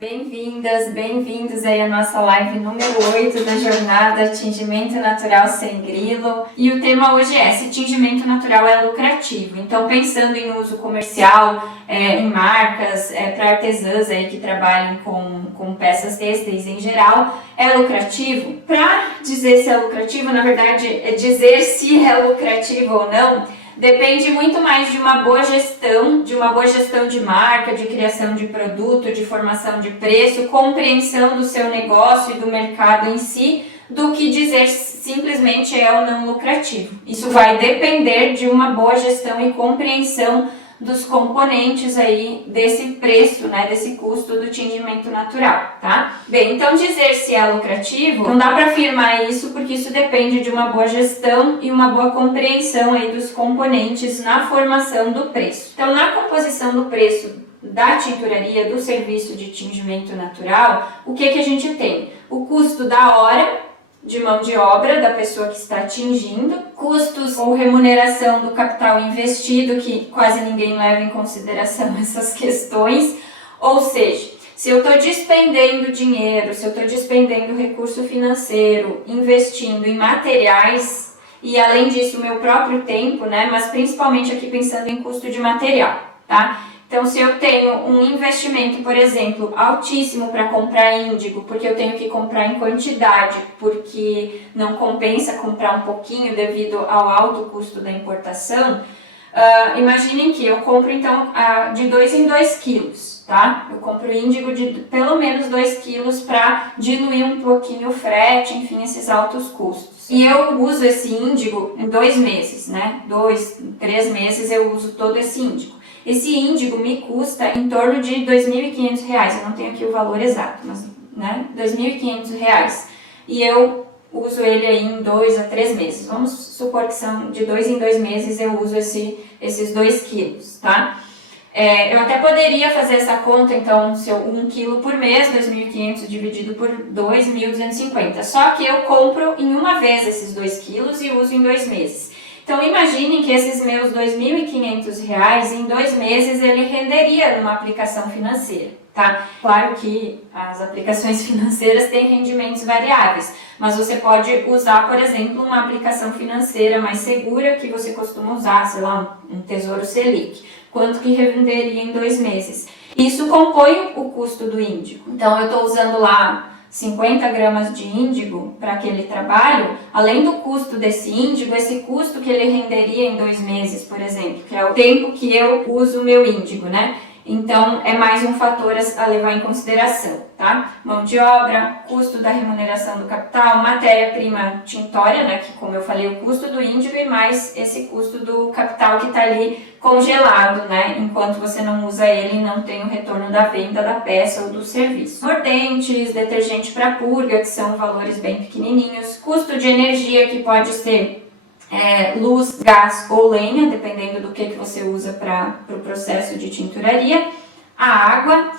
Bem-vindas, bem-vindos aí à nossa live número 8 da jornada Tingimento Natural Sem Grilo. E o tema hoje é se tingimento natural é lucrativo. Então, pensando em uso comercial, em marcas, para artesãs aí que trabalham com peças têxteis em geral, é lucrativo? Para dizer se é lucrativo, na verdade, dizer se é lucrativo ou não, depende muito mais de uma boa gestão de marca, de criação de produto, de formação de preço, compreensão do seu negócio e do mercado em si, do que dizer simplesmente é ou não lucrativo. Isso vai depender de uma boa gestão e compreensão dos componentes aí desse preço, né, desse custo do tingimento natural, tá? Bem, então dizer se é lucrativo, não dá para afirmar isso porque isso depende de uma boa gestão e uma boa compreensão aí dos componentes na formação do preço. Então, na composição do preço da tinturaria, do serviço de tingimento natural, o que a gente tem? O custo da hora de mão de obra da pessoa que está tingindo, custos ou remuneração do capital investido, que quase ninguém leva em consideração essas questões, ou seja, se eu estou despendendo dinheiro, se eu estou despendendo recurso financeiro, investindo em materiais e além disso o meu próprio tempo, né, mas principalmente aqui pensando em custo de material, tá? Então, se eu tenho um investimento, por exemplo, altíssimo para comprar índigo, porque eu tenho que comprar em quantidade, porque não compensa comprar um pouquinho devido ao alto custo da importação, imaginem que eu compro, então, de 2 em 2 quilos, tá? Eu compro índigo de pelo menos 2 quilos para diluir um pouquinho o frete, enfim, esses altos custos. E eu uso esse índigo em 2 meses, né? 2, 3 meses eu uso todo esse índigo. Esse índigo me custa em torno de R$ 2.500, eu não tenho aqui o valor exato, mas né, R$ 2.500. E eu uso ele aí em 2 a 3 meses. Vamos supor que são de 2 em 2 meses eu uso esses 2 quilos, tá? Eu até poderia fazer essa conta, então, se eu 1 quilo por mês, 2.500 dividido por 2.250. Só que eu compro em uma vez esses 2 quilos e uso em 2 meses. Então, imaginem que esses meus R$ 2.500, em 2 meses, ele renderia numa aplicação financeira, tá? Claro que as aplicações financeiras têm rendimentos variáveis, mas você pode usar, por exemplo, uma aplicação financeira mais segura que você costuma usar, sei lá, um Tesouro Selic. Quanto que renderia em 2 meses? Isso compõe o custo do índigo. Então, eu estou usando lá 50 gramas de índigo para aquele trabalho, além do custo desse índigo, esse custo que ele renderia em 2 meses, por exemplo, que é o tempo que eu uso o meu índigo, né? Então, é mais um fator a levar em consideração, tá? Mão de obra, custo da remuneração do capital, matéria-prima tintória, né? Que, como eu falei, o custo do índigo e mais esse custo do capital que está ali congelado, né? Enquanto você não usa ele e não tem o retorno da venda da peça ou do serviço. Mordentes, detergente para purga, que são valores bem pequenininhos. Custo de energia, que pode ser luz, gás ou lenha, dependendo do que você usa para o processo de tinturaria. A água,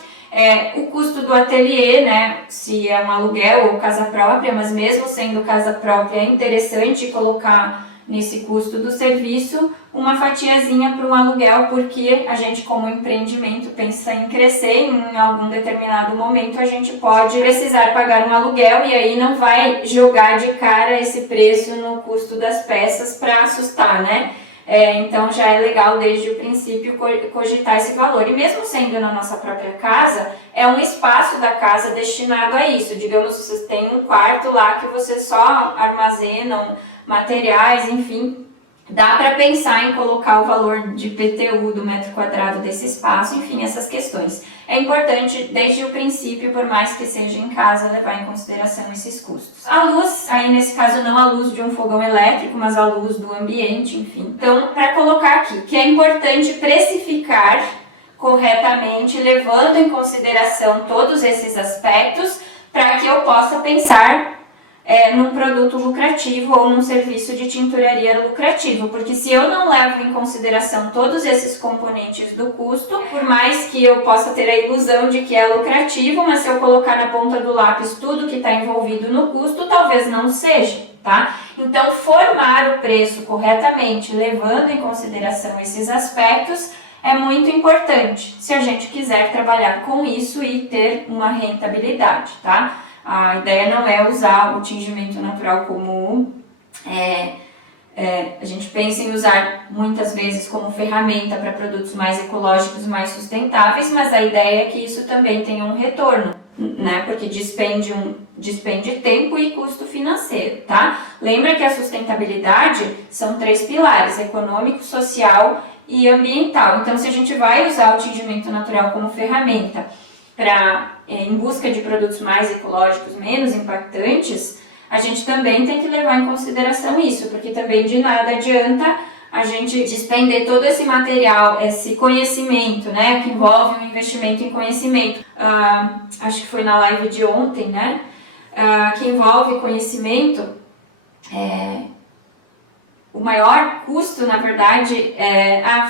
o custo do ateliê, né, se é um aluguel ou casa própria, mas mesmo sendo casa própria é interessante colocar nesse custo do serviço uma fatiazinha para o aluguel, porque a gente, como empreendimento, pensa em crescer, em algum determinado momento a gente pode precisar pagar um aluguel e aí não vai jogar de cara esse preço no custo das peças para assustar, né? Então já é legal desde o princípio cogitar esse valor. E mesmo sendo na nossa própria casa, é um espaço da casa destinado a isso. Digamos, vocês têm um quarto lá que vocês só armazenam materiais, enfim, dá para pensar em colocar o valor de PTU do metro quadrado desse espaço, enfim, essas questões. É importante, desde o princípio, por mais que seja em casa, levar em consideração esses custos. A luz, aí nesse caso não a luz de um fogão elétrico, mas a luz do ambiente, enfim. Então, para colocar aqui, que é importante precificar corretamente, levando em consideração todos esses aspectos, para que eu possa pensar num produto lucrativo ou num serviço de tinturaria lucrativo, porque se eu não levo em consideração todos esses componentes do custo, por mais que eu possa ter a ilusão de que é lucrativo, mas se eu colocar na ponta do lápis tudo que está envolvido no custo, talvez não seja, tá? Então, formar o preço corretamente, levando em consideração esses aspectos, é muito importante se a gente quiser trabalhar com isso e ter uma rentabilidade, tá? A ideia não é usar o tingimento natural como a gente pensa em usar muitas vezes como ferramenta para produtos mais ecológicos, mais sustentáveis, mas a ideia é que isso também tenha um retorno, né? Porque despende tempo e custo financeiro, tá? Lembra que a sustentabilidade são 3 pilares: econômico, social e ambiental. Então, se a gente vai usar o tingimento natural como ferramenta em busca de produtos mais ecológicos, menos impactantes, a gente também tem que levar em consideração isso, porque também de nada adianta a gente despender todo esse material, esse conhecimento, né, que envolve um investimento em conhecimento. Acho que foi na live de ontem, né, que envolve conhecimento. O maior custo, na verdade,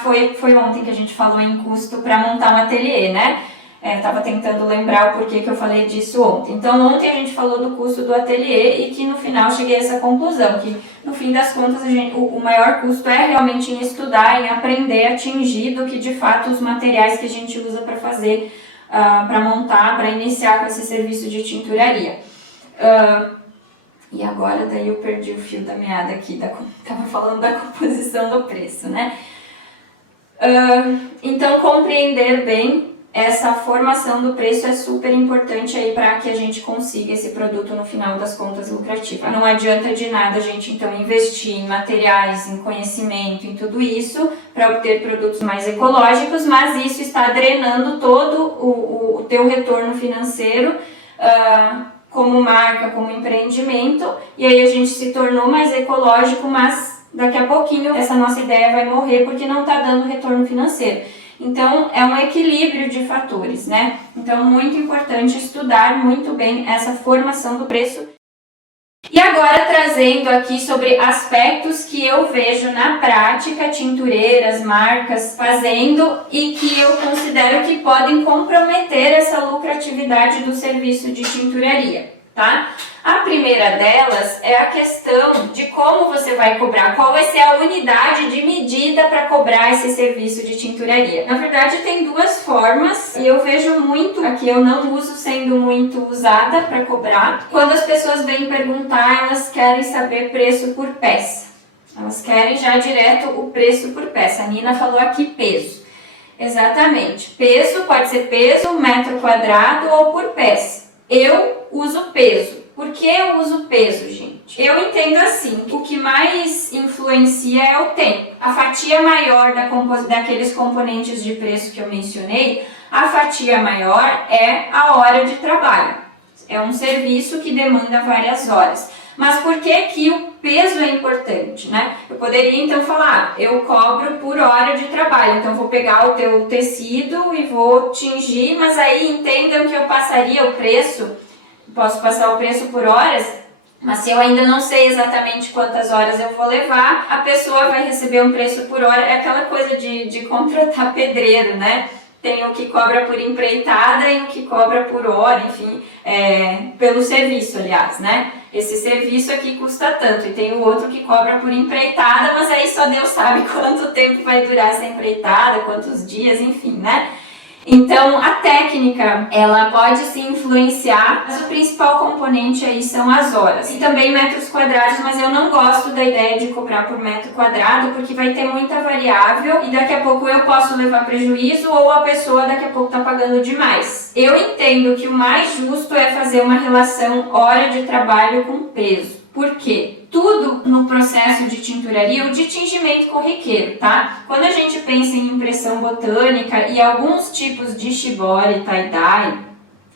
foi ontem que a gente falou em custo para montar um ateliê, né? Estava tentando lembrar o porquê que eu falei disso ontem. Então, ontem a gente falou do custo do ateliê e que no final cheguei a essa conclusão, que no fim das contas o maior custo é realmente em estudar, em aprender a tingir do que de fato os materiais que a gente usa para fazer, para montar, para iniciar com esse serviço de tinturaria. E agora daí eu perdi o fio da meada aqui, estava falando da composição do preço, né? Então, compreender bem essa formação do preço é super importante aí para que a gente consiga esse produto no final das contas lucrativo. Não adianta de nada a gente então investir em materiais, em conhecimento, em tudo isso para obter produtos mais ecológicos, mas isso está drenando todo o teu retorno financeiro como marca, como empreendimento, e aí a gente se tornou mais ecológico, mas daqui a pouquinho essa nossa ideia vai morrer porque não está dando retorno financeiro. Então, é um equilíbrio de fatores, né? Então, muito importante estudar muito bem essa formação do preço. E agora, trazendo aqui sobre aspectos que eu vejo na prática, tintureiras, marcas fazendo e que eu considero que podem comprometer essa lucratividade do serviço de tinturaria, tá? A primeira delas é a questão de como você vai cobrar, qual vai ser a unidade de medida para cobrar esse serviço de tinturaria. Na verdade, tem 2 formas e eu vejo muito, aqui eu não uso sendo muito usada para cobrar. Quando as pessoas vêm perguntar, elas querem saber preço por peça. Elas querem já direto o preço por peça. A Nina falou aqui peso. Exatamente. Peso pode ser peso, metro quadrado ou por peça. Eu uso peso. Por que eu uso peso, gente? Eu entendo assim, o que mais influencia é o tempo. A fatia maior daqueles componentes de preço que eu mencionei, a fatia maior é a hora de trabalho. É um serviço que demanda várias horas. Mas por que que o peso é importante, né? Eu poderia então falar, eu cobro por hora de trabalho, então vou pegar o teu tecido e vou tingir, mas aí entendam que eu passaria o preço. Posso passar o preço por horas, mas se eu ainda não sei exatamente quantas horas eu vou levar, a pessoa vai receber um preço por hora. É aquela coisa de contratar pedreiro, né? Tem o que cobra por empreitada e o que cobra por hora, enfim, pelo serviço, aliás, né? Esse serviço aqui custa tanto e tem o outro que cobra por empreitada, mas aí só Deus sabe quanto tempo vai durar essa empreitada, quantos dias, enfim, né? Então, a técnica, ela pode se influenciar, mas o principal componente aí são as horas. E também metros quadrados, mas eu não gosto da ideia de cobrar por metro quadrado, porque vai ter muita variável e daqui a pouco eu posso levar prejuízo ou a pessoa daqui a pouco tá pagando demais. Eu entendo que o mais justo é fazer uma relação hora de trabalho com peso. Por quê? Tudo no processo de tinturaria ou de tingimento corriqueiro, tá? Quando a gente pensa em impressão botânica e alguns tipos de shibori, tie-dye,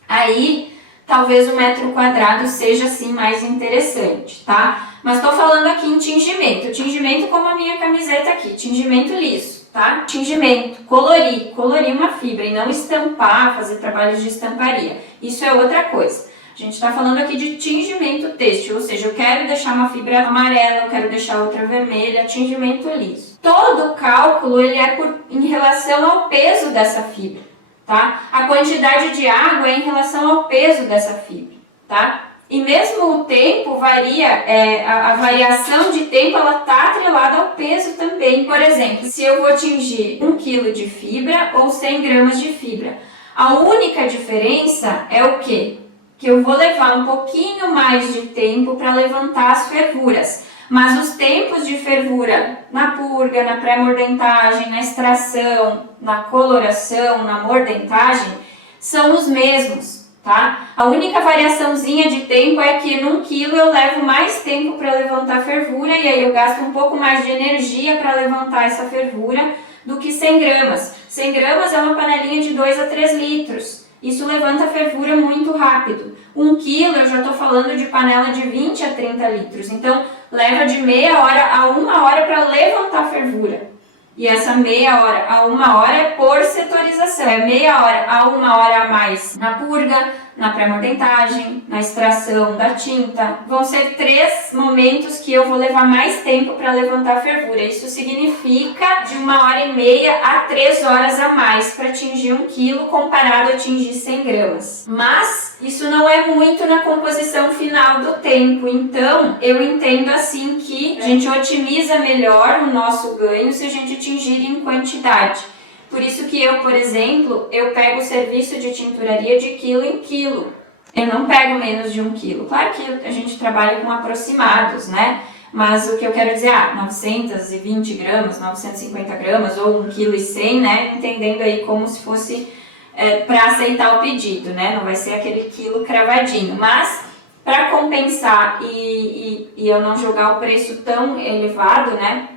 aí talvez o metro quadrado seja assim mais interessante, tá? Mas tô falando aqui em tingimento. Tingimento como a minha camiseta aqui, tingimento liso, tá? Tingimento, colorir uma fibra e não estampar, fazer trabalhos de estamparia. Isso é outra coisa. A gente está falando aqui de tingimento têxtil, ou seja, eu quero deixar uma fibra amarela, eu quero deixar outra vermelha, tingimento liso. Todo o cálculo ele é em relação ao peso dessa fibra, tá? A quantidade de água é em relação ao peso dessa fibra, tá? E mesmo o tempo varia, a variação de tempo ela está atrelada ao peso também. Por exemplo, se eu vou tingir 1 kg de fibra ou 100 gramas de fibra, a única diferença é o quê? Que eu vou levar um pouquinho mais de tempo para levantar as fervuras. Mas os tempos de fervura na purga, na pré-mordentagem, na extração, na coloração, na mordentagem, são os mesmos. Tá? A única variaçãozinha de tempo é que num quilo eu levo mais tempo para levantar a fervura e aí eu gasto um pouco mais de energia para levantar essa fervura do que 100 gramas. 100 gramas é uma panelinha de 2 a 3 litros. Isso levanta a fervura muito rápido. 1 quilo eu já estou falando de panela de 20 a 30 litros. Então leva de meia hora a 1 hora para levantar a fervura. E essa meia hora a 1 hora é por setorização. É meia hora a 1 hora a mais na purga, na pré-mordentagem, na extração da tinta. Vão ser 3 momentos que eu vou levar mais tempo para levantar a fervura. Isso significa de 1h30 a 3 horas a mais para atingir 1 quilo comparado a atingir 100 gramas. Mas isso não é muito na composição final do tempo. Então eu entendo assim que a gente otimiza melhor o nosso ganho se a gente atingir em quantidade. Por isso que eu, por exemplo, eu pego o serviço de tinturaria de quilo em quilo. Eu não pego menos de 1 quilo. Claro que a gente trabalha com aproximados, né? Mas o que eu quero dizer, 920 gramas, 950 gramas ou 1,1 kg, né? Entendendo aí como se fosse para aceitar o pedido, né? Não vai ser aquele quilo cravadinho. Mas para compensar e eu não jogar o preço tão elevado, né?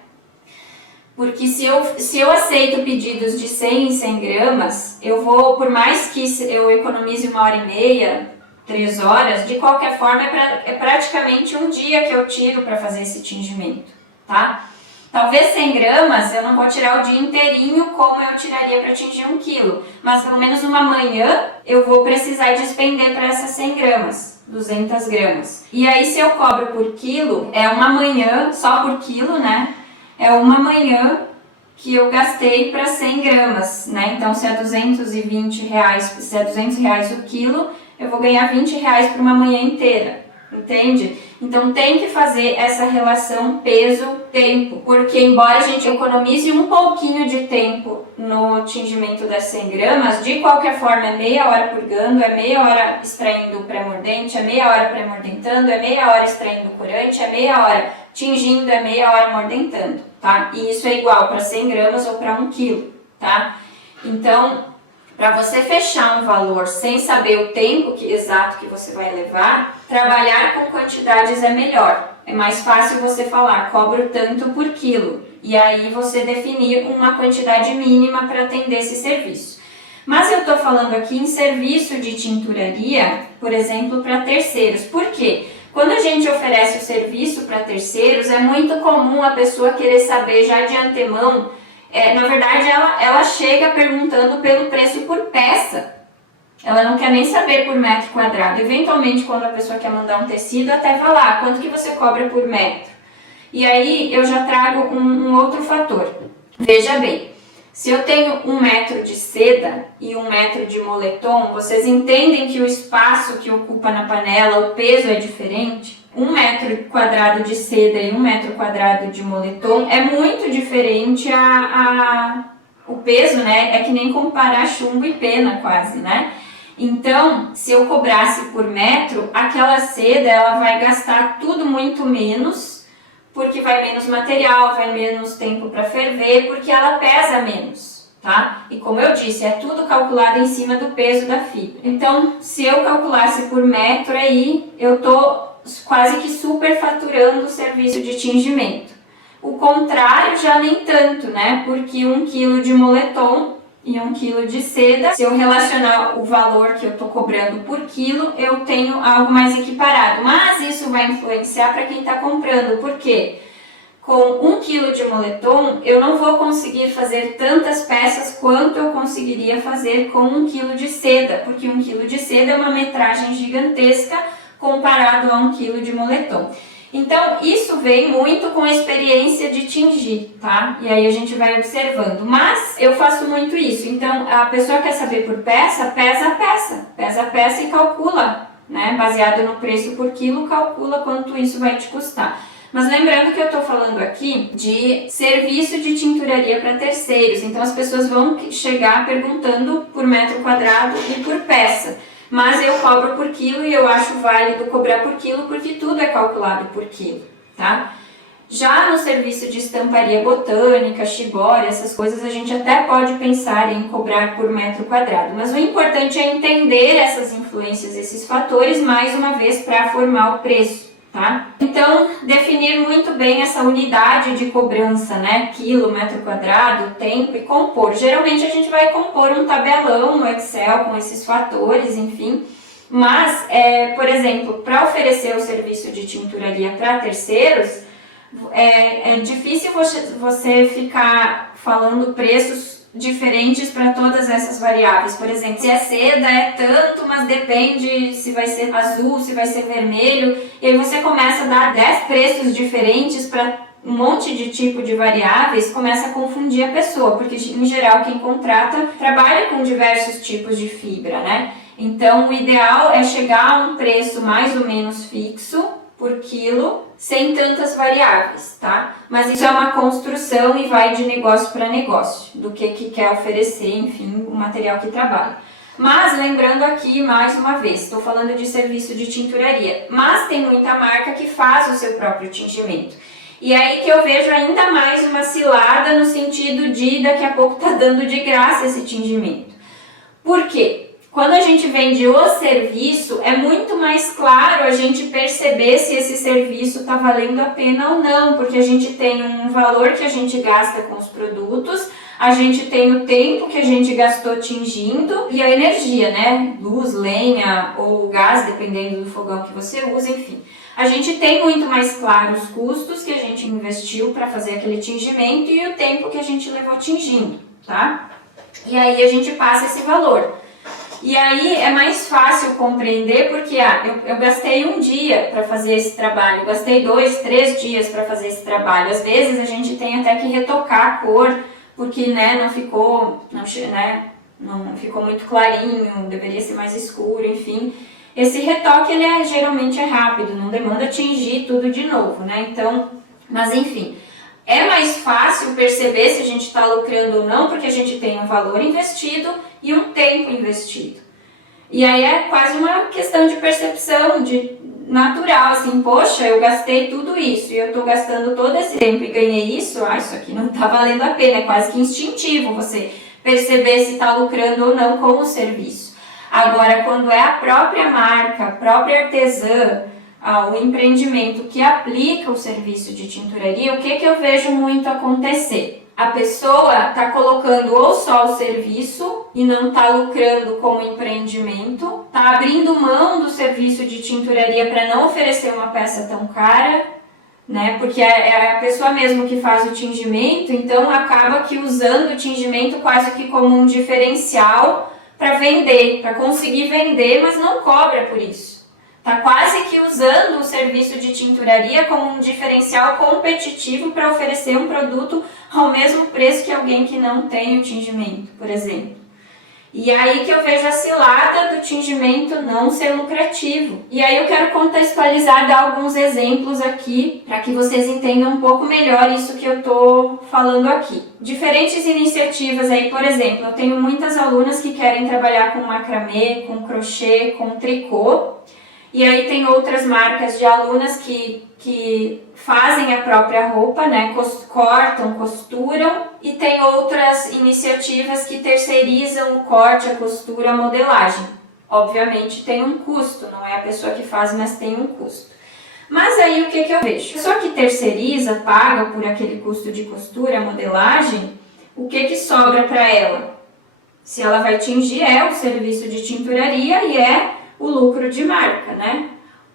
Porque se eu aceito pedidos de 100 em 100 gramas, eu vou, por mais que eu economize 1h30, 3 horas, de qualquer forma é praticamente um dia que eu tiro para fazer esse tingimento, tá? Talvez 100 gramas eu não vou tirar o dia inteirinho como eu tiraria para atingir 1 quilo, mas pelo menos uma manhã eu vou precisar despender para essas 100 gramas, 200 gramas. E aí se eu cobro por quilo, é uma manhã só por quilo, né? É uma manhã que eu gastei para 100 gramas, né? Então, se é R$220, se é R$200 o quilo, eu vou ganhar R$20 por uma manhã inteira, entende? Então, tem que fazer essa relação peso-tempo, porque embora a gente economize um pouquinho de tempo no tingimento das 100 gramas, de qualquer forma é meia hora purgando, é meia hora extraindo o pré-mordente, é meia hora pré-mordentando, é meia hora extraindo o corante, é meia hora tingindo, é meia hora mordentando, tá? E isso é igual para 100 gramas ou para 1 quilo, tá? Então, para você fechar um valor sem saber o tempo exato que você vai levar, trabalhar com quantidades é melhor. É mais fácil você falar, cobro tanto por quilo, e aí você definir uma quantidade mínima para atender esse serviço. Mas eu estou falando aqui em serviço de tinturaria, por exemplo, para terceiros. Por quê? Quando a gente oferece o serviço para terceiros, é muito comum a pessoa querer saber já de antemão. Na verdade, ela chega perguntando pelo preço por peça. Ela não quer nem saber por metro quadrado. Eventualmente, quando a pessoa quer mandar um tecido, até vai lá, quanto que você cobra por metro? E aí, eu já trago um outro fator. Veja bem, se eu tenho 1 metro de seda e 1 metro de moletom, vocês entendem que o espaço que ocupa na panela, o peso é diferente? 1 metro quadrado de seda e 1 metro quadrado de moletom é muito diferente o peso, né? É que nem comparar chumbo e pena quase, né? Então, se eu cobrasse por metro, aquela seda ela vai gastar tudo muito menos, porque vai menos material, vai menos tempo para ferver, porque ela pesa menos, tá? E como eu disse, é tudo calculado em cima do peso da fibra. Então, se eu calculasse por metro aí, eu tô quase que superfaturando o serviço de tingimento. O contrário já nem tanto, né? Porque 1 kg de moletom e 1 kg de seda, se eu relacionar o valor que eu estou cobrando por quilo, eu tenho algo mais equiparado. Mas isso vai influenciar para quem está comprando, por quê? Com 1 kg de moletom, eu não vou conseguir fazer tantas peças quanto eu conseguiria fazer com 1 kg de seda, porque 1 kg de seda é uma metragem gigantesca comparado a 1 kg de moletom. Então, isso vem muito com a experiência de tingir, tá? E aí a gente vai observando. Mas eu faço muito isso. Então, a pessoa quer saber por peça, pesa a peça e calcula né? Baseado no preço por quilo, calcula quanto isso vai te custar. Mas lembrando que eu estou falando aqui de serviço de tinturaria para terceiros, então as pessoas vão chegar perguntando por metro quadrado e por peça. Mas eu cobro por quilo e eu acho válido cobrar por quilo porque tudo é calculado por quilo, tá? Já no serviço de estamparia botânica, shibori, essas coisas, a gente até pode pensar em cobrar por metro quadrado. Mas o importante é entender essas influências, esses fatores, mais uma vez, para formar o preço, tá? Então, definir muito bem essa unidade de cobrança, né? Quilo, metro quadrado, tempo e compor. Geralmente a gente vai compor um tabelão no Excel com esses fatores, enfim. Mas, por exemplo, para oferecer o serviço de tinturaria para terceiros, é difícil você ficar falando preços diferentes para todas essas variáveis. Por exemplo, se é seda é tanto, mas depende se vai ser azul, se vai ser vermelho. E aí você começa a dar 10 preços diferentes para um monte de tipo de variáveis, começa a confundir a pessoa, porque em geral quem contrata trabalha com diversos tipos de fibra, né? Então o ideal é chegar a um preço mais ou menos fixo por quilo, sem tantas variáveis, tá? Mas isso é uma construção e vai de negócio para negócio, do que quer oferecer, enfim, o material que trabalha. Mas, lembrando aqui, mais uma vez, estou falando de serviço de tinturaria, mas tem muita marca que faz o seu próprio tingimento. E aí que eu vejo ainda mais uma cilada no sentido de daqui a pouco tá dando de graça esse tingimento. Por quê? Quando a gente vende o serviço, é muito mais claro a gente perceber se esse serviço está valendo a pena ou não, porque a gente tem um valor que a gente gasta com os produtos, a gente tem o tempo que a gente gastou tingindo e a energia, né? Luz, lenha ou gás, dependendo do fogão que você usa, enfim. A gente tem muito mais claro os custos que a gente investiu para fazer aquele tingimento e o tempo que a gente levou tingindo, tá? E aí a gente passa esse valor. E aí é mais fácil compreender porque eu gastei um dia para fazer esse trabalho, gastei 2, 3 dias para fazer esse trabalho. Às vezes a gente tem até que retocar a cor, porque né, não ficou muito clarinho, deveria ser mais escuro, enfim. Esse retoque ele geralmente é rápido, não demanda tingir tudo de novo, né? Então, mas enfim. É mais fácil perceber se a gente está lucrando ou não, porque a gente tem um valor investido e um tempo investido. E aí é quase uma questão de percepção, de natural, assim, poxa, eu gastei tudo isso e eu estou gastando todo esse tempo e ganhei isso, isso aqui não está valendo a pena, é quase que instintivo você perceber se está lucrando ou não com o serviço. Agora, quando é a própria marca, a própria artesã, o empreendimento que aplica o serviço de tinturaria, o que eu vejo muito acontecer? A pessoa está colocando ou só o serviço e não está lucrando como empreendimento, está abrindo mão do serviço de tinturaria para não oferecer uma peça tão cara, né? Porque é a pessoa mesmo que faz o tingimento, então acaba que usando o tingimento quase que como um diferencial para vender, para conseguir vender, mas não cobra por isso. Está quase que usando o serviço de tinturaria como um diferencial competitivo para oferecer um produto ao mesmo preço que alguém que não tem o tingimento, por exemplo. E aí que eu vejo a cilada do tingimento não ser lucrativo. E aí eu quero contextualizar, dar alguns exemplos aqui para que vocês entendam um pouco melhor isso que eu estou falando aqui. Diferentes iniciativas aí, por exemplo, eu tenho muitas alunas que querem trabalhar com macramê, com crochê, com tricô. E aí tem outras marcas de alunas que fazem a própria roupa, né? Cortam, costuram. E tem outras iniciativas que terceirizam o corte, a costura, a modelagem. Obviamente tem um custo, não é a pessoa que faz, mas tem um custo. Mas aí o que eu vejo? A pessoa que terceiriza, paga por aquele custo de costura, modelagem, o que sobra para ela? Se ela vai tingir, é o serviço de tinturaria e é o lucro de marca, né?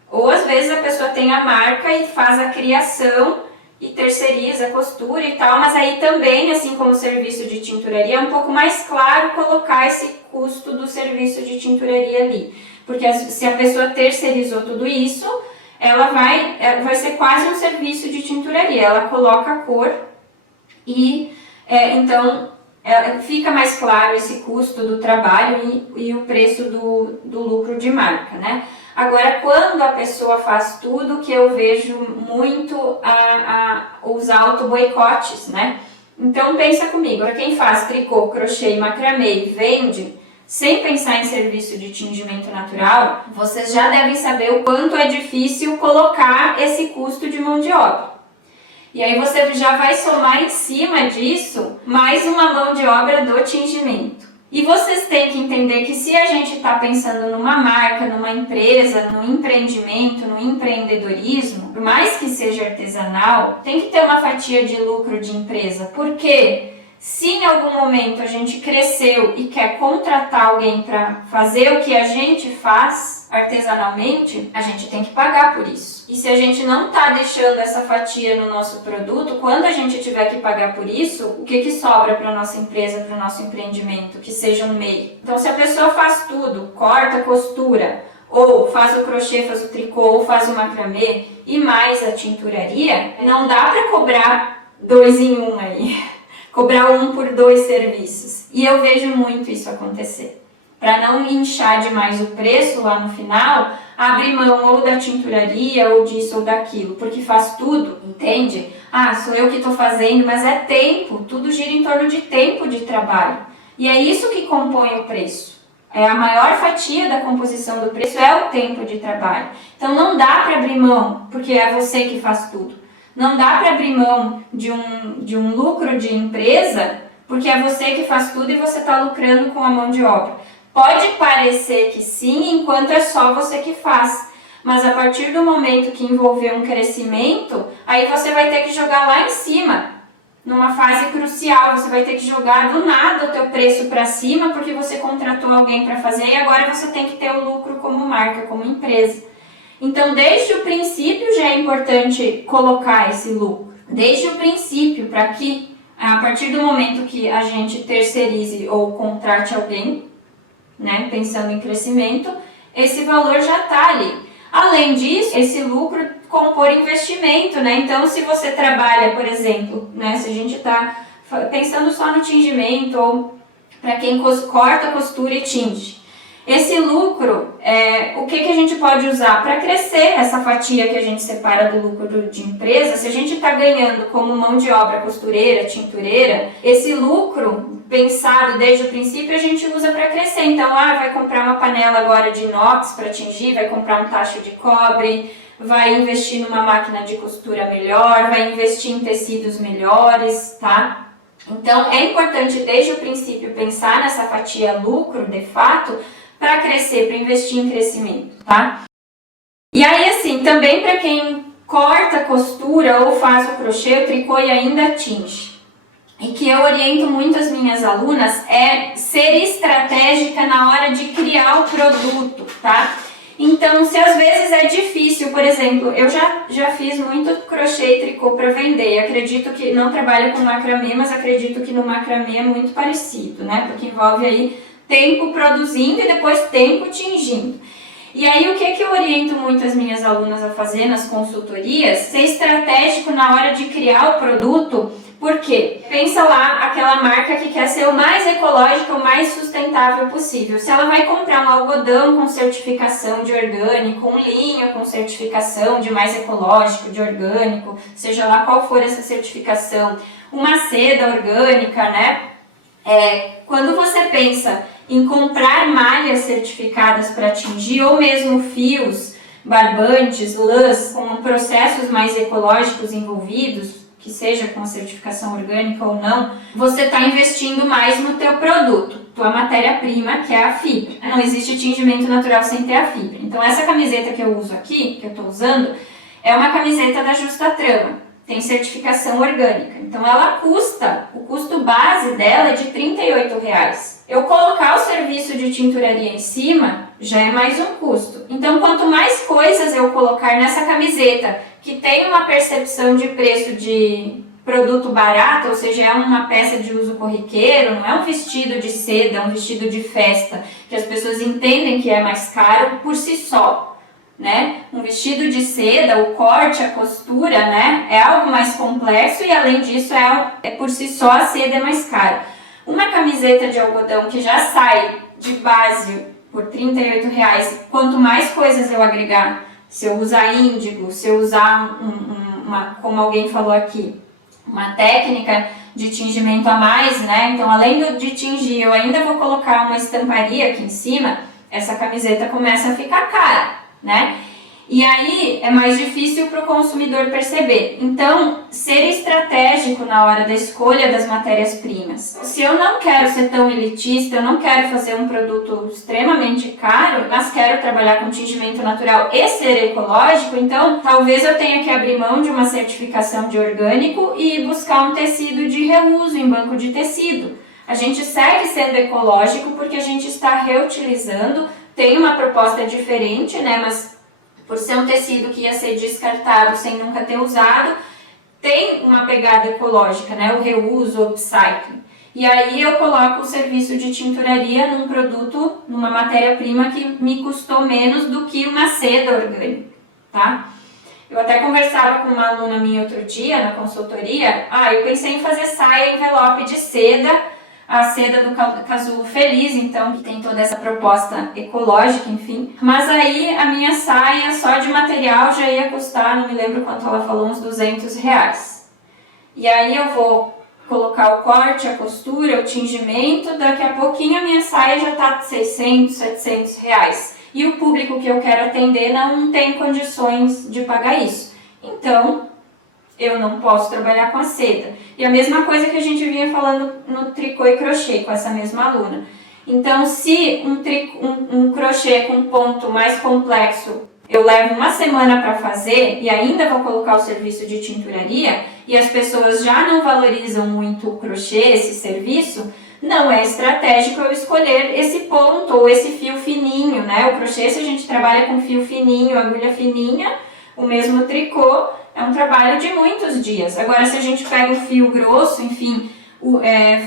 Ou às vezes a pessoa tem a marca e faz a criação e terceiriza a costura e tal, mas aí também, assim como o serviço de tinturaria, é um pouco mais claro colocar esse custo do serviço de tinturaria ali. Porque se a pessoa terceirizou tudo isso, ela vai ser quase um serviço de tinturaria. Ela coloca a cor e então fica mais claro esse custo do trabalho e o preço do lucro de marca, né? Agora, quando a pessoa faz tudo, que eu vejo muito os auto-boicotes, né? Então pensa comigo, para quem faz tricô, crochê e macramê e vende, sem pensar em serviço de tingimento natural, vocês já devem saber o quanto é difícil colocar esse custo de mão de obra. E aí você já vai somar em cima disso mais uma mão de obra do tingimento. E vocês têm que entender que se a gente está pensando numa marca, numa empresa, num empreendimento, no empreendedorismo, por mais que seja artesanal, tem que ter uma fatia de lucro de empresa. Por quê? Se em algum momento a gente cresceu e quer contratar alguém para fazer o que a gente faz artesanalmente, a gente tem que pagar por isso. E se a gente não está deixando essa fatia no nosso produto, quando a gente tiver que pagar por isso, o que sobra para a nossa empresa, para o nosso empreendimento? Que seja um MEI. Então, se a pessoa faz tudo, corta, costura, ou faz o crochê, faz o tricô, ou faz o macramê e mais a tinturaria, não dá para cobrar 2 em 1 aí. Cobrar 1 por 2 serviços. E eu vejo muito isso acontecer. Para não inchar demais o preço lá no final, abre mão ou da tinturaria, ou disso ou daquilo, porque faz tudo, entende? Ah, sou eu que estou fazendo, mas é tempo, tudo gira em torno de tempo de trabalho. E é isso que compõe o preço. É a maior fatia da composição do preço é o tempo de trabalho. Então não dá para abrir mão, porque é você que faz tudo. Não dá para abrir mão de um lucro de empresa, porque é você que faz tudo e você está lucrando com a mão de obra. Pode parecer que sim, enquanto é só você que faz. Mas a partir do momento que envolver um crescimento, aí você vai ter que jogar lá em cima, numa fase crucial. Você vai ter que jogar do nada o teu preço para cima, porque você contratou alguém para fazer e agora você tem que ter o lucro como marca, como empresa. Então, desde o princípio já é importante colocar esse lucro. Desde o princípio, para que a partir do momento que a gente terceirize ou contrate alguém, né, pensando em crescimento, esse valor já está ali. Além disso, esse lucro compor investimento, né? Então, se você trabalha, por exemplo, né, se a gente está pensando só no tingimento ou para quem corta, costura e tinge, esse lucro, o que a gente pode usar para crescer essa fatia que a gente separa do lucro de empresa? Se a gente está ganhando como mão de obra costureira, tintureira, esse lucro pensado desde o princípio a gente usa para crescer. Então, vai comprar uma panela agora de inox para tingir, vai comprar um tacho de cobre, vai investir numa máquina de costura melhor, vai investir em tecidos melhores, tá? Então, é importante desde o princípio pensar nessa fatia lucro, de fato, para crescer, para investir em crescimento, tá? E aí, assim, também para quem corta, costura ou faz o crochê, o tricô e ainda tinge. E que eu oriento muito as minhas alunas é ser estratégica na hora de criar o produto, tá? Então, se às vezes é difícil, por exemplo, eu já fiz muito crochê e tricô para vender. Acredito que não trabalho com macramê, mas acredito que no macramê é muito parecido, né? Porque envolve aí tempo produzindo e depois tempo tingindo. E aí o que eu oriento muito as minhas alunas a fazer nas consultorias? Ser estratégico na hora de criar o produto. Por quê? Pensa lá aquela marca que quer ser o mais ecológico, o mais sustentável possível. Se ela vai comprar um algodão com certificação de orgânico, um linho com certificação de mais ecológico, de orgânico, seja lá qual for essa certificação, uma seda orgânica, né? Quando você pensa em comprar malhas certificadas para tingir ou mesmo fios, barbantes, lãs com processos mais ecológicos envolvidos, que seja com a certificação orgânica ou não, você está investindo mais no teu produto, tua matéria-prima, que é a fibra. Não existe tingimento natural sem ter a fibra. Então essa camiseta que eu uso aqui, que eu estou usando, é uma camiseta da Justa Trama. Tem certificação orgânica. Então ela o custo base dela é de R$38. Eu colocar o serviço de tinturaria em cima, já é mais um custo. Então quanto mais coisas eu colocar nessa camiseta, que tem uma percepção de preço de produto barato, ou seja, é uma peça de uso corriqueiro, não é um vestido de seda, é um vestido de festa, que as pessoas entendem que é mais caro por si só. Né? Um vestido de seda, o corte, a costura, né? É algo mais complexo e além disso por si só a seda é mais cara. Uma camiseta de algodão que já sai de base por R$ 38, quanto mais coisas eu agregar, se eu usar índigo, se eu usar como alguém falou aqui, uma técnica de tingimento a mais, né? Então, além de tingir, eu ainda vou colocar uma estamparia aqui em cima, essa camiseta começa a ficar cara, né? E aí é mais difícil para o consumidor perceber. Então, ser estratégico na hora da escolha das matérias-primas. Se eu não quero ser tão elitista, eu não quero fazer um produto extremamente caro, mas quero trabalhar com tingimento natural e ser ecológico, então talvez eu tenha que abrir mão de uma certificação de orgânico e buscar um tecido de reuso em banco de tecido. A gente segue sendo ecológico porque a gente está reutilizando, tem uma proposta diferente, né? Mas por ser um tecido que ia ser descartado sem nunca ter usado, tem uma pegada ecológica, né? O reuso, o upcycling. E aí eu coloco o serviço de tinturaria num produto, numa matéria-prima que me custou menos do que uma seda orgânica, tá? Eu até conversava com uma aluna minha outro dia na consultoria, eu pensei em fazer saia envelope de seda, a seda do Casulo Feliz, então, que tem toda essa proposta ecológica, enfim. Mas aí a minha saia só de material já ia custar, não me lembro quanto ela falou, uns R$ 200. E aí eu vou colocar o corte, a costura, o tingimento, daqui a pouquinho a minha saia já está de R$ 600, R$ 700. E o público que eu quero atender não tem condições de pagar isso. Então, eu não posso trabalhar com a seda. E a mesma coisa que a gente vinha falando no tricô e crochê, com essa mesma aluna. Então, se um crochê com ponto mais complexo, eu levo uma semana para fazer e ainda vou colocar o serviço de tinturaria, e as pessoas já não valorizam muito o crochê, esse serviço, não é estratégico eu escolher esse ponto ou esse fio fininho, né? O crochê, se a gente trabalha com fio fininho, agulha fininha, o mesmo tricô, é um trabalho de muitos dias. Agora, se a gente pega um fio grosso, enfim,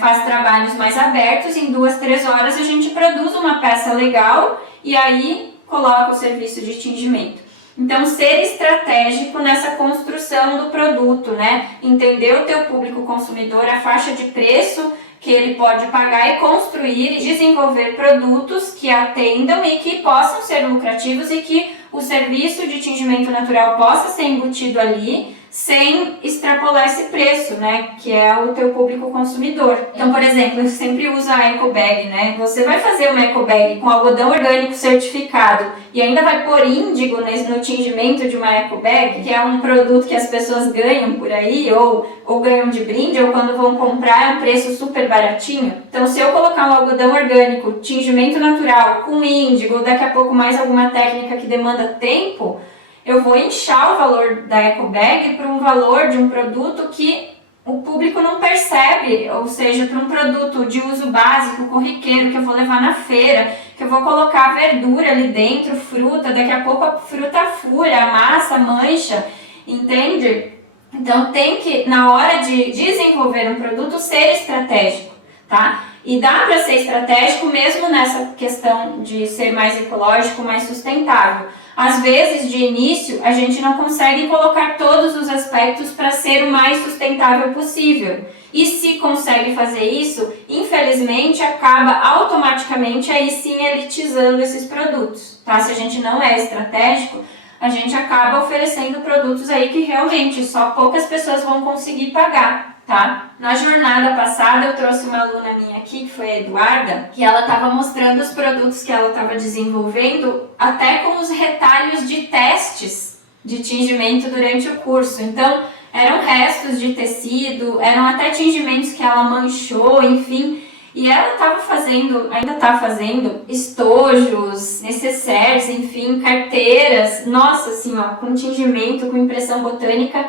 faz trabalhos mais abertos, em 2, 3 horas a gente produz uma peça legal e aí coloca o serviço de tingimento. Então, ser estratégico nessa construção do produto, né? Entender o teu público consumidor, a faixa de preço que ele pode pagar e construir e desenvolver produtos que atendam e que possam ser lucrativos e que o serviço de tingimento natural possa ser embutido ali sem extrapolar esse preço, né, que é o teu público consumidor. Então, por exemplo, eu sempre uso a eco bag, né? Você vai fazer uma eco bag com algodão orgânico certificado e ainda vai pôr índigo no tingimento de uma eco bag, que é um produto que as pessoas ganham por aí ou ganham de brinde ou quando vão comprar é um preço super baratinho. Então, se eu colocar um algodão orgânico, tingimento natural com índigo, daqui a pouco mais alguma técnica que demanda tempo, eu vou inchar o valor da eco bag para um valor de um produto que o público não percebe, ou seja, para um produto de uso básico, corriqueiro, que eu vou levar na feira, que eu vou colocar verdura ali dentro, fruta, daqui a pouco a fruta fura, a massa mancha, entende? Então tem que, na hora de desenvolver um produto, ser estratégico, tá? E dá para ser estratégico mesmo nessa questão de ser mais ecológico, mais sustentável. Às vezes, de início, a gente não consegue colocar todos os aspectos para ser o mais sustentável possível. E se consegue fazer isso, infelizmente, acaba automaticamente aí sim elitizando esses produtos, tá? Se a gente não é estratégico, a gente acaba oferecendo produtos aí que realmente só poucas pessoas vão conseguir pagar, tá? Na jornada passada eu trouxe uma aluna minha aqui, que foi a Eduarda, que ela estava mostrando os produtos que ela estava desenvolvendo, até com os retalhos de testes de tingimento durante o curso. Então, eram restos de tecido, eram até tingimentos que ela manchou, enfim. E ela estava fazendo, ainda está fazendo, estojos, necessaires, enfim, carteiras, nossa, assim, ó, com tingimento, com impressão botânica,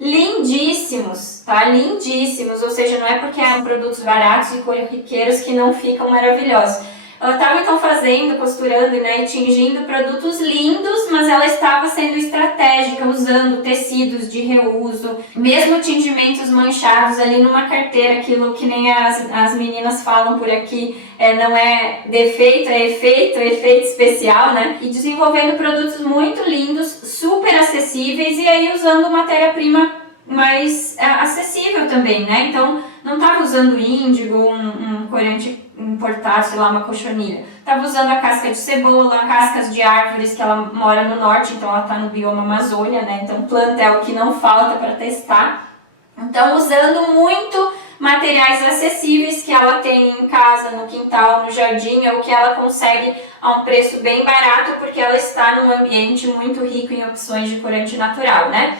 lindíssimos, tá? Lindíssimos, ou seja, não é porque eram produtos baratos e corriqueiros que não ficam maravilhosos. Ela estava então fazendo, costurando, né, e tingindo produtos lindos, mas ela estava sendo estratégica, usando tecidos de reuso, mesmo tingimentos manchados ali numa carteira, aquilo que nem as meninas falam por aqui, não é defeito, é efeito especial, né? E desenvolvendo produtos muito lindos, super acessíveis e aí usando matéria-prima mais acessível também, né? Então, não estava usando índigo, um corante importar, sei lá, uma cochonilha. Estava usando a casca de cebola, cascas de árvores, que ela mora no norte, então ela está no bioma Amazônia, né? Então planta é o que não falta para testar. Então usando muito materiais acessíveis que ela tem em casa, no quintal, no jardim, ou que ela consegue a um preço bem barato, porque ela está num ambiente muito rico em opções de corante natural, né?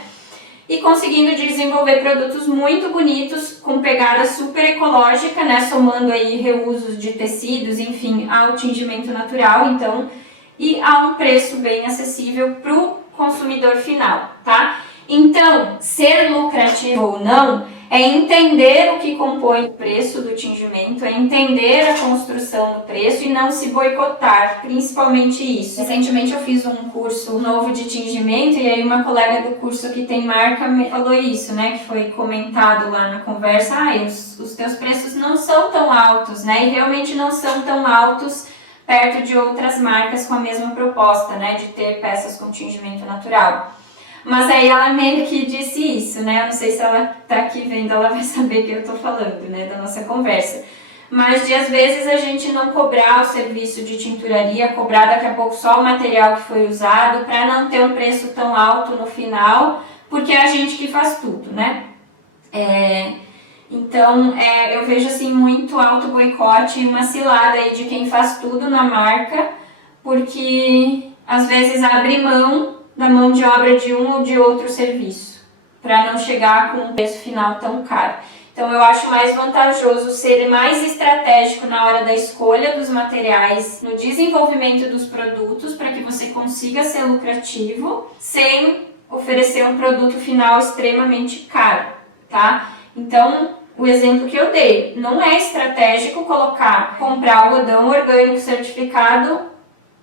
E conseguindo desenvolver produtos muito bonitos, com pegada super ecológica, né, somando aí reusos de tecidos, enfim, ao tingimento natural, então, e a um preço bem acessível para o consumidor final, tá? Então, ser lucrativo ou não é entender o que compõe o preço do tingimento, é entender a construção do preço e não se boicotar, principalmente isso. Recentemente eu fiz um curso novo de tingimento e aí uma colega do curso que tem marca me falou isso, né, que foi comentado lá na conversa, os teus preços não são tão altos, né, e realmente não são tão altos perto de outras marcas com a mesma proposta, né, de ter peças com tingimento natural. Mas aí ela meio que disse isso, né? Eu não sei se ela tá aqui vendo, ela vai saber que eu tô falando, né? Da nossa conversa. Mas de às vezes a gente não cobrar o serviço de tinturaria, cobrar daqui a pouco só o material que foi usado, para não ter um preço tão alto no final, porque é a gente que faz tudo, né? Então eu vejo assim muito auto boicote e uma cilada aí de quem faz tudo na marca, porque às vezes abre mão da mão de obra de um ou de outro serviço, para não chegar com um preço final tão caro. Então eu acho mais vantajoso ser mais estratégico na hora da escolha dos materiais, no desenvolvimento dos produtos, para que você consiga ser lucrativo, sem oferecer um produto final extremamente caro, tá? Então, o exemplo que eu dei, não é estratégico comprar algodão orgânico certificado,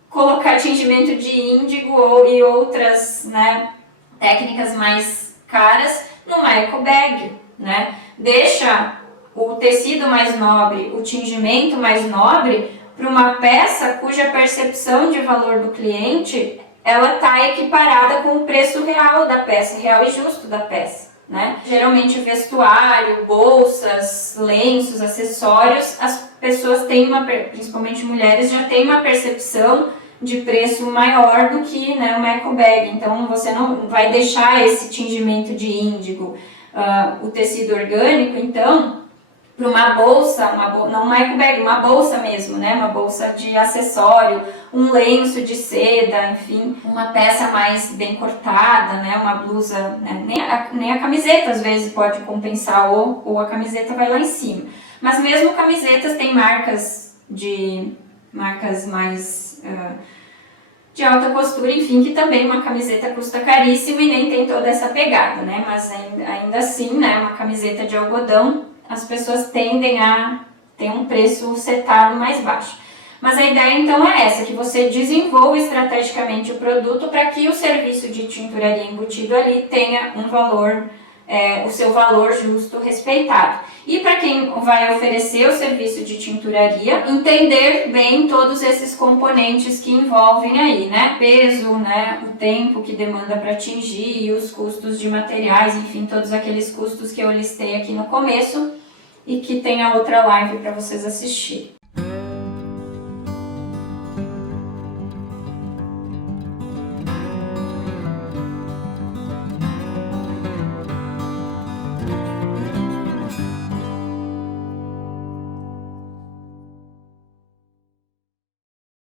colocar tingimento de índigo e outras, né, técnicas mais caras numa eco bag, né? Deixa o tecido mais nobre, o tingimento mais nobre para uma peça cuja percepção de valor do cliente ela está equiparada com o preço real da peça, real e justo da peça, né? Geralmente vestuário, bolsas, lenços, acessórios, as pessoas têm principalmente mulheres, já têm uma percepção de preço maior do que, né, uma eco bag. Então você não vai deixar esse tingimento de índigo, o tecido orgânico, então, para uma bolsa, não uma eco bag, uma bolsa mesmo, né, uma bolsa de acessório, um lenço de seda, enfim, uma peça mais bem cortada, né, uma blusa, né, nem a camiseta às vezes pode compensar, ou a camiseta vai lá em cima. Mas mesmo camisetas tem marcas mais de alta costura, enfim, que também uma camiseta custa caríssimo e nem tem toda essa pegada, né? Mas ainda assim, né, uma camiseta de algodão, as pessoas tendem a ter um preço setado mais baixo. Mas a ideia então é essa, que você desenvolva estrategicamente o produto para que o serviço de tinturaria embutido ali tenha um valor, o seu valor justo respeitado. E para quem vai oferecer o serviço de tinturaria, entender bem todos esses componentes que envolvem aí, né? Peso, né? O tempo que demanda para tingir e os custos de materiais, enfim, todos aqueles custos que eu listei aqui no começo e que tem a outra live para vocês assistirem.